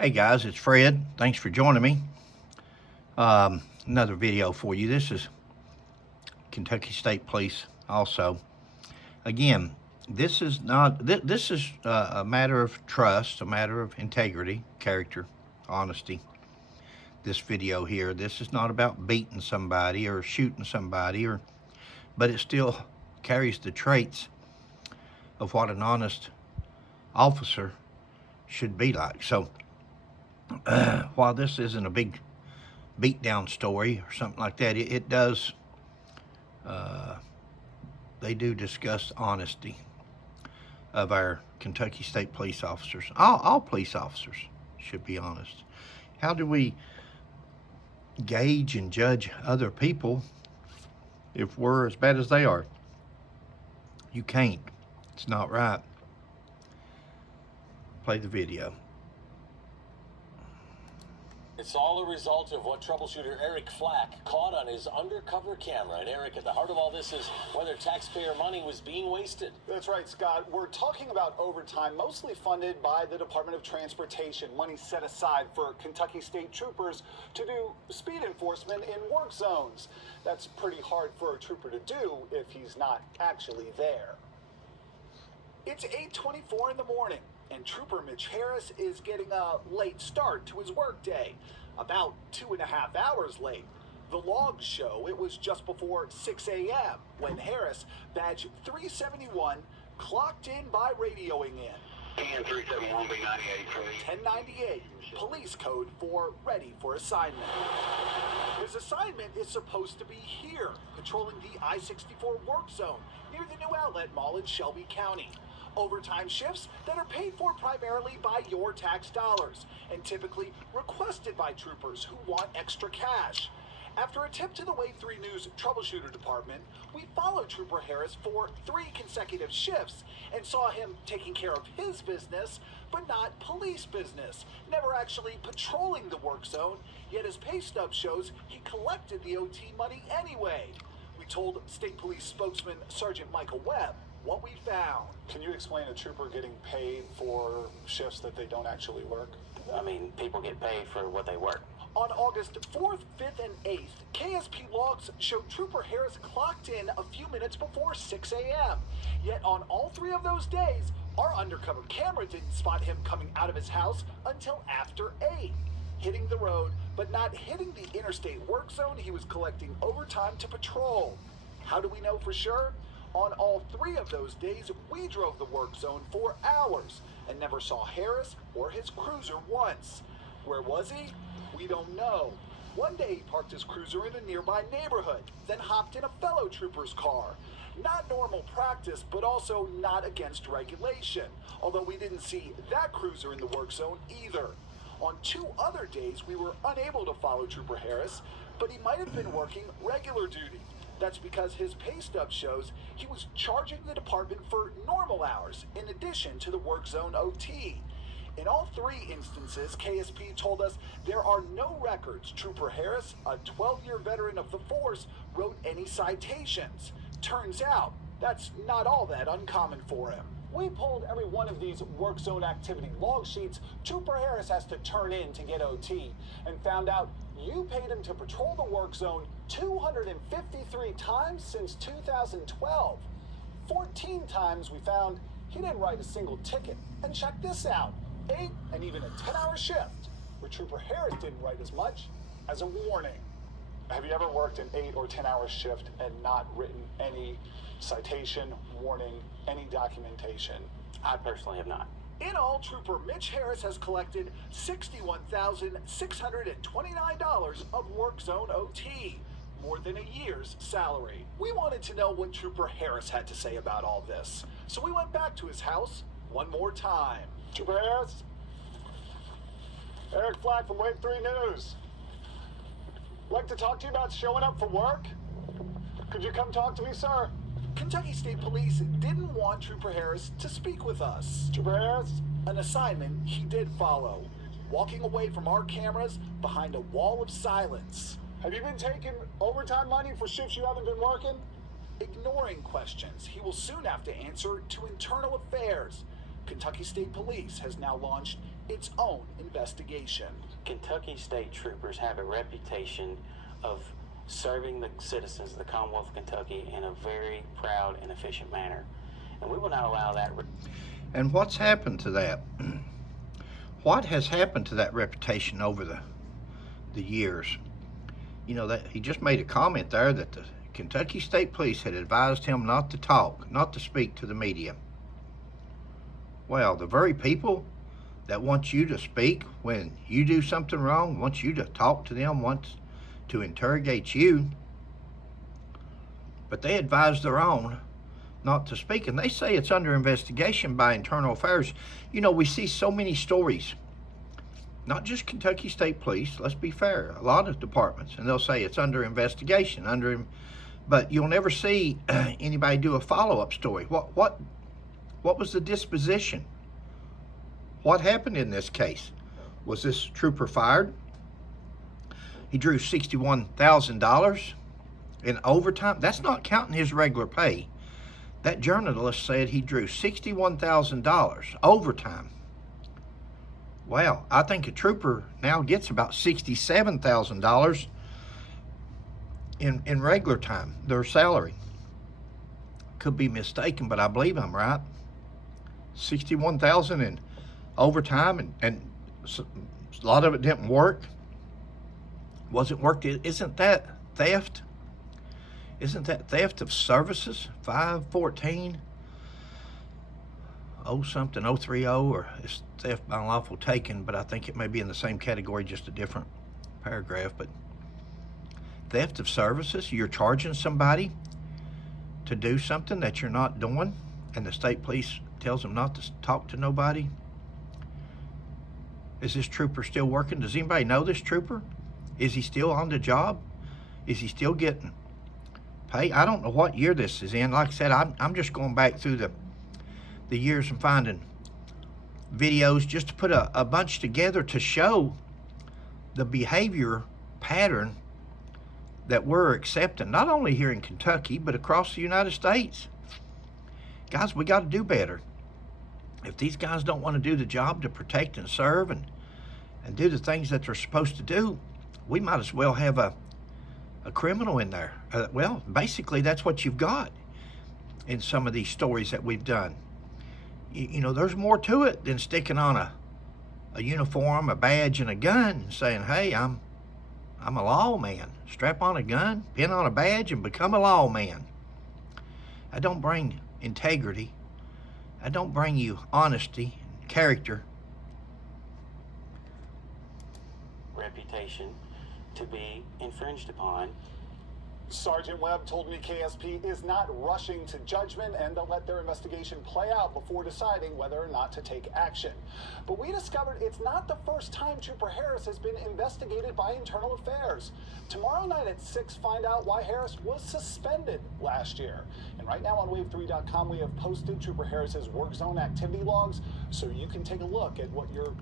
Hey guys, it's Fred. Thanks for joining me. Another video for you. This is Kentucky State Police. Also, again, this is not. This is a matter of trust, a matter of integrity, character, honesty. This video here. This is not about beating somebody or shooting somebody, but it still carries the traits of what an honest officer should be like. So, while this isn't a big beatdown story or something like that, it does. They do discuss honesty of our Kentucky State police officers. All police officers should be honest. How do we gauge and judge other people if we're as bad as they are? You can't. It's not right. Play the video. It's all a result of what troubleshooter Eric Flack caught on his undercover camera. And Eric, at the heart of all this is whether taxpayer money was being wasted. That's right, Scott. We're talking about overtime, mostly funded by the Department of Transportation. Money set aside for Kentucky State troopers to do speed enforcement in work zones. That's pretty hard for a trooper to do if he's not actually there. It's 8:24 in the morning, and Trooper Mitch Harris is getting a late start to his workday, about 2.5 hours late. The logs show it was just before 6 a.m. when Harris, badge 371, clocked in by radioing in. And 371 B98 for 1098, police code for ready for assignment. His assignment is supposed to be here, patrolling the I-64 work zone near the new outlet mall in Shelby County. Overtime shifts that are paid for primarily by your tax dollars and typically requested by troopers who want extra cash. After a tip to the Wave 3 News troubleshooter department, we followed Trooper Harris for 3 consecutive shifts and saw him taking care of his business, but not police business, never actually patrolling the work zone, yet his pay stub shows he collected the OT money anyway. We told State Police spokesman Sergeant Michael Webb what we found. Can you explain a trooper getting paid for shifts that they don't actually work? I mean, people get paid for what they work. On August 4th, 5th, and 8th, KSP logs showed Trooper Harris clocked in a few minutes before 6 a.m. Yet on all 3 of those days, our undercover camera didn't spot him coming out of his house until after 8, hitting the road, but not hitting the interstate work zone he was collecting overtime to patrol. How do we know for sure? On all 3 of those days, we drove the work zone for hours and never saw Harris or his cruiser once. Where was he? We don't know. One day he parked his cruiser in a nearby neighborhood, then hopped in a fellow trooper's car. Not normal practice, but also not against regulation, although we didn't see that cruiser in the work zone either. On 2 other days, we were unable to follow Trooper Harris, but he might have been working regular duty. That's because his pay stub shows he was charging the department for normal hours in addition to the work zone OT. In all 3 instances, KSP told us there are no records Trooper Harris, a 12-year veteran of the force, wrote any citations. Turns out, that's not all that uncommon for him. We pulled every one of these work zone activity log sheets Trooper Harris has to turn in to get OT, and found out you paid him to patrol the work zone 253 times since 2012. 14 times we found he didn't write a single ticket. And check this out, 8 and even a 10-hour shift where Trooper Harris didn't write as much as a warning. Have you ever worked an 8 or 10-hour shift and not written any citation, warning, any documentation? I personally have not. In all, Trooper Mitch Harris has collected $61,629 of work zone OT, more than a year's salary. We wanted to know what Trooper Harris had to say about all this, so we went back to his house one more time. Trooper Harris? Eric Flack from Wave 3 News. Like to talk to you about showing up for work? Could you come talk to me, sir? Kentucky State Police didn't want Trooper Harris to speak with us. Trooper Harris? An assignment he did follow, walking away from our cameras behind a wall of silence. Have you been taking overtime money for shifts you haven't been working? Ignoring questions he will soon have to answer to internal affairs. Kentucky State Police has now launched its own investigation. Kentucky state troopers have a reputation of serving the citizens of the Commonwealth of Kentucky in a very proud and efficient manner. And we will not allow that. And what's happened to that? What has happened to that reputation over the years? You know, that he just made a comment there that the Kentucky State Police had advised him not to speak to the media. Well, the very people that want you to speak when you do something wrong, want you to talk to them, want to interrogate you, but they advise their own not to speak, and they say it's under investigation by Internal Affairs. You know, we see so many stories, not just Kentucky State Police, let's be fair, a lot of departments, and they'll say it's under investigation, but you'll never see anybody do a follow-up story. What was the disposition? What happened in this case? Was this trooper fired? He drew $61,000 in overtime. That's not counting his regular pay. That journalist said he drew $61,000 overtime. Well, I think a trooper now gets about $67,000 in regular time, their salary. Could be mistaken, but I believe I'm right. $61,000 in overtime, and a lot of it didn't work. Wasn't worked. Isn't that theft? Isn't that theft of services? 514 something 030, or it's theft by unlawful taking, but I think it may be in the same category, just a different paragraph. But theft of services, you're charging somebody to do something that you're not doing, and the state police tells them not to talk to nobody. Is this trooper still working? Does anybody know this trooper? Is he still on the job? Is he still getting pay? I don't know what year this is in. Like I said, I'm just going back through the years and finding videos just to put a bunch together to show the behavior pattern that we're accepting, not only here in Kentucky, but across the United States. Guys, we got to do better. If these guys don't want to do the job to protect and serve and do the things that they're supposed to do, we might as well have a criminal in there. Well, basically, that's what you've got in some of these stories that we've done. You know, there's more to it than sticking on a uniform, a badge, and a gun and saying, hey, I'm a lawman. Strap on a gun, pin on a badge, and become a lawman. I don't bring integrity. I don't bring you honesty, character. Reputation to be infringed upon. Sergeant Webb told me KSP is not rushing to judgment and they'll let their investigation play out before deciding whether or not to take action. But we discovered it's not the first time Trooper Harris has been investigated by Internal Affairs. Tomorrow night at 6, find out why Harris was suspended last year. And right now on wave3.com, we have posted Trooper Harris's work zone activity logs so you can take a look at what your...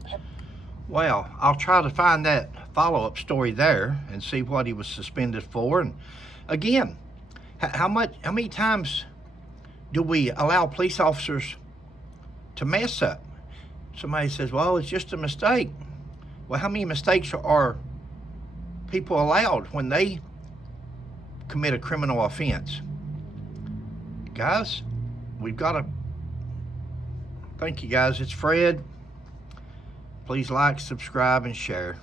Well, I'll try to find that follow-up story there and see what he was suspended for. And again, how many times do we allow police officers to mess up? Somebody says, well, it's just a mistake. Well, how many mistakes are people allowed when they commit a criminal offense? Guys, we've got to... Thank you, guys. It's Fred. Please like, subscribe, and share.